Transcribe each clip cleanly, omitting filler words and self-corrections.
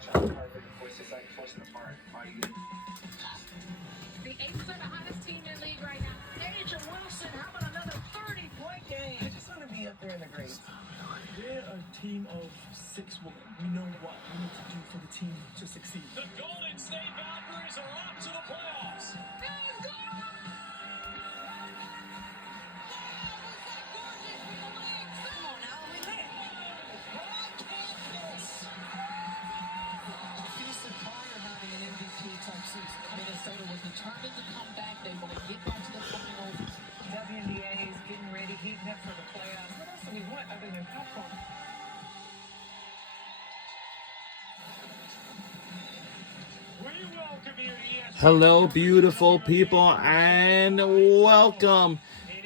The Aces are the hottest team in the league right now. Age and Wilson, how about another 30-point game? I just want to be up there in the grades. We're a team of 6 women. We know what we need to do for the team to succeed. The Golden State Valkyries are off to the playoffs. Let's go! Come on now, we made it. Houston prior having an MVP type season. Minnesota was determined to come back. They want to get back to the finals. WNBA is getting ready, heating up for the playoffs. What else do we want other than popcorn? Hello, beautiful people, and welcome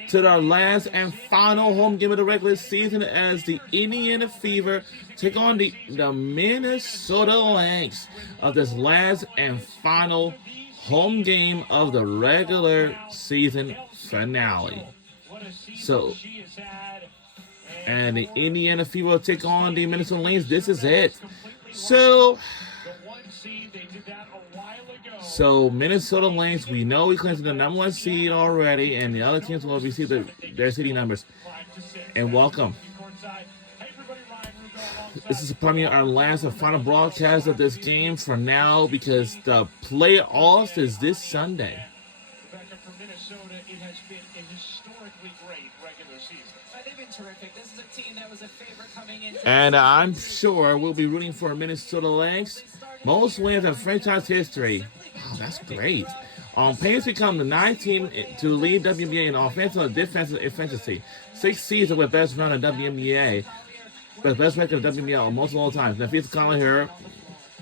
to our last and final home game of the regular season as the Indiana Fever take on the Minnesota Lynx of this last and final home game of the regular season finale. And the Indiana Fever will take on the Minnesota Lynx. This is it. So Minnesota Lynx, we know we clinched the #1 seed already, and the other teams will receive their seeding numbers. And welcome. This is probably our last and final broadcast of this game for now, because the playoffs is this Sunday. For Minnesota, it has been a historically great regular season. They've been terrific. This is a team that was a favorite coming in. And I'm sure we'll be rooting for Minnesota Lynx. Most wins in franchise history. Wow, that's great. On pace to become the 9th team to lead WNBA in offensive and defensive efficiency. 6 seasons with best run in WNBA. Best record in WNBA most of all times. Nafisa Collier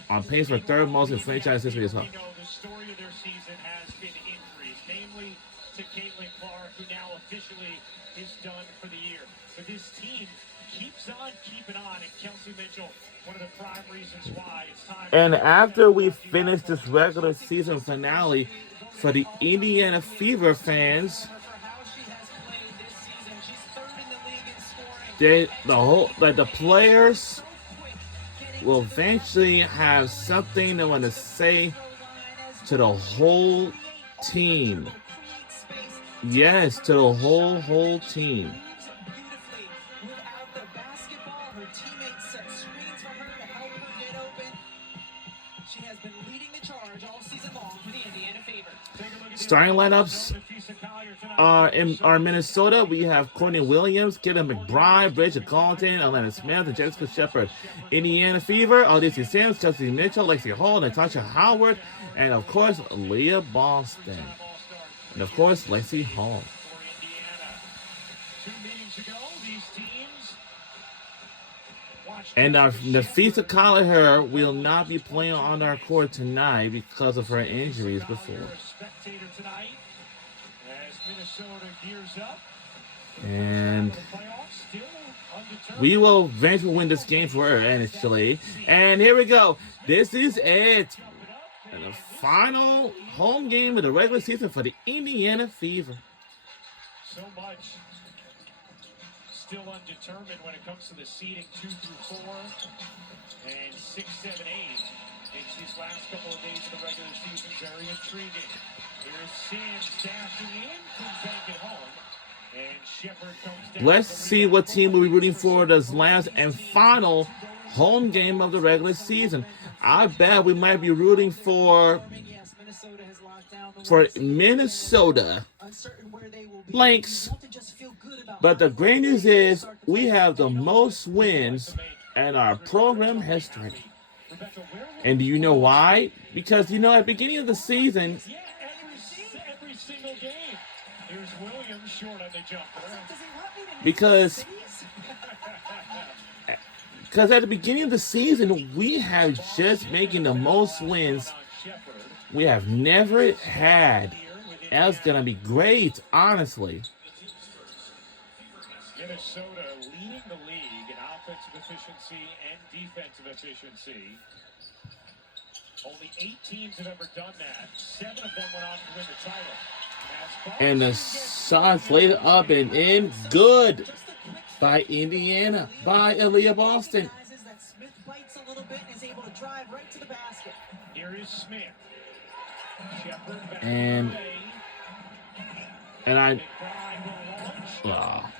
on pace for 3rd most in franchise history as well. The story of their season has been increased, namely to Caitlin Clark, who now officially is done for the year. But this team keeps on keeping on, and Kelsey Mitchell, one of the prime reasons why it's time. And after we finish this regular season finale, for the Indiana Fever fans, the players will eventually have something they want to say to the whole team. Yes, to the whole team. Starting lineups are Minnesota. We have Courtney Williams, Kayla McBride, Bridget Carlton, Atlanta Smith, and Jessica Shepard. Indiana Fever, Odyssey Sims, Chelsea Mitchell, Lexi Hall, Natasha Howard, and of course, Leah Boston. And of course, Lexi Hall. And our Nafisa Collier will not be playing on our court tonight because of her injuries before. And we will eventually win this game for her, initially. And here we go. This is it. And the final home game of the regular season for the Indiana Fever. So much still undetermined when it comes to the seeding 2 through 4 and 6, 7, 8. Makes these last couple of days of the regular season very intriguing. Here's Sims dashing in, comes back at home, and Shepard comes down. Let's see what team we'll be rooting for this last and final home game of the regular season. I bet we might be rooting for Minnesota Lynx. But the great news is we have the most wins in our program history. And do you know why? Because, at the beginning of the season, Every single game. Here's Williams short on the jumper. because at the beginning of the season, we have just making the most wins we have never had. That's going to be great, honestly. Minnesota leading the league in offensive efficiency and defensive efficiency. Only 8 teams have ever done that. 7 of them went on to win the title. And the shots laid up and in. Good by Indiana, by Aaliyah Boston. little bit and is able to drive right to the basket. Here is Smith. Shepard back And away. I. McBride will launch. Ah.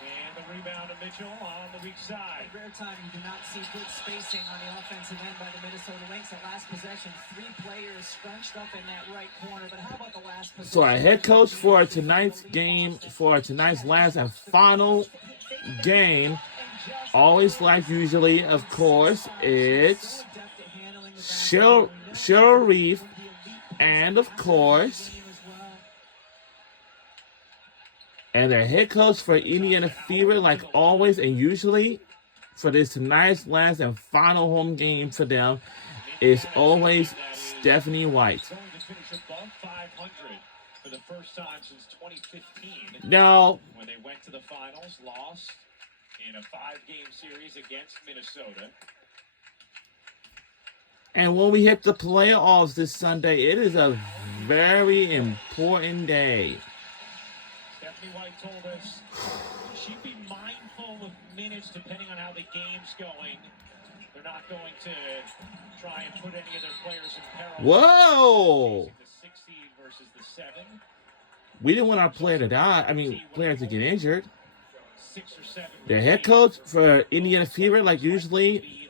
And the rebound of Mitchell on the weak side. A rare time you do not see good spacing on the offensive end by the Minnesota Lynx. At last possession, 3 players scrunched up in that right corner. But how about the last possession? So our head coach for tonight's game, for tonight's last and final game, always like usually, of course, it's Cheryl Reeve, and of course, and their head coach for Indiana Fever, like always and usually, for this tonight's last and final home game for them, is always Stephanie White. Going to finish above 500 for the first time since 2015. Now, When they went to the finals, lost in a 5-game series against Minnesota. and when we hit the playoffs this Sunday, it is a very important day. Stephanie White told us she'd be mindful of minutes depending on how the game's going. They're not going to try and put any of their players in peril. Whoa! The 60 versus the 7. We didn't want our player to die. Player to get injured. 6 or 7. The head coach for Indiana Fever, like usually,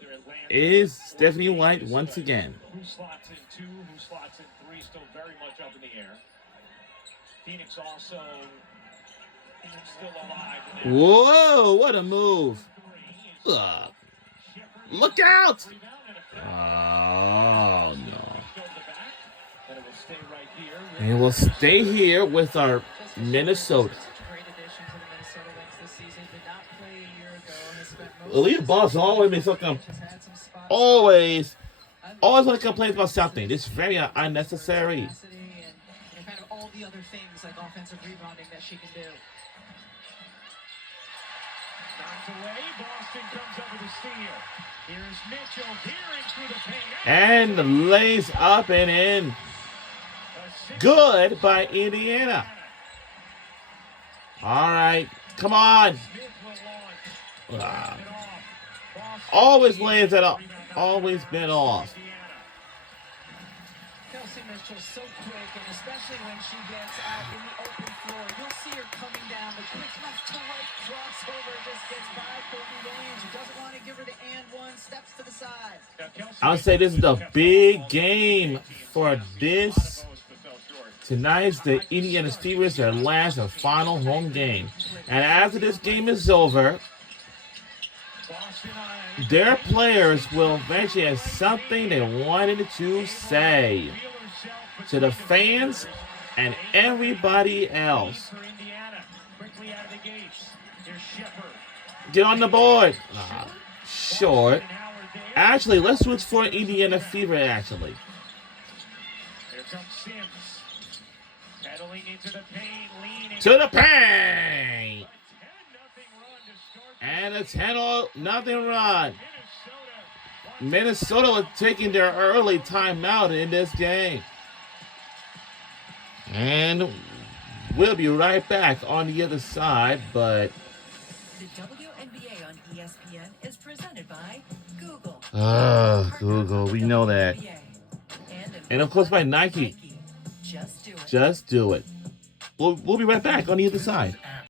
is Stephanie White once again. Who slots in 2, who slots in 3, still very much up in the air. Phoenix also still alive. Whoa, what a move. Ugh. Look out! Oh, no. And we'll stay here with our Minnesota. Great addition to the Minnesota Lynx this season. Did not play a year ago. Has spent most Elite boss always makes something. has had some spots. Always want to complain about something. It's very unnecessary. Capacity and kind of all the other things like offensive rebounding that she can do. Knocked away. Boston comes over to steal. Here's Mitchell veering through the paint. And lays up and in. Good by Indiana. All right, come on. Smith will launch. Ah. It off. Boston Always lands it up. Always been off. Kelsey Mitchell so quick, and especially when she gets out in the open floor, you'll see her coming down. The quick left to right crossover just gets by Courtney Williams, who doesn't want to give her the and one, steps to the side. I would say this is the big game for this. Tonight's the Indiana Fever, their last and final home game. And after this game is over, their players will eventually have something they wanted to say to the fans and everybody else. Get on the board. Short. Actually, let's switch for Indiana Fever, actually. Here comes Sims. Pedaling into the paint, leaning. To the paint. 10-0 run to start. And a 10-0 run. Minnesota. Minnesota was taking their early timeout in this game. And we'll be right back on the other side, but... The WNBA on ESPN is presented by Google. Google, we know that. And of course by Nike. Just do it. Just do it. We'll be right back on the other side.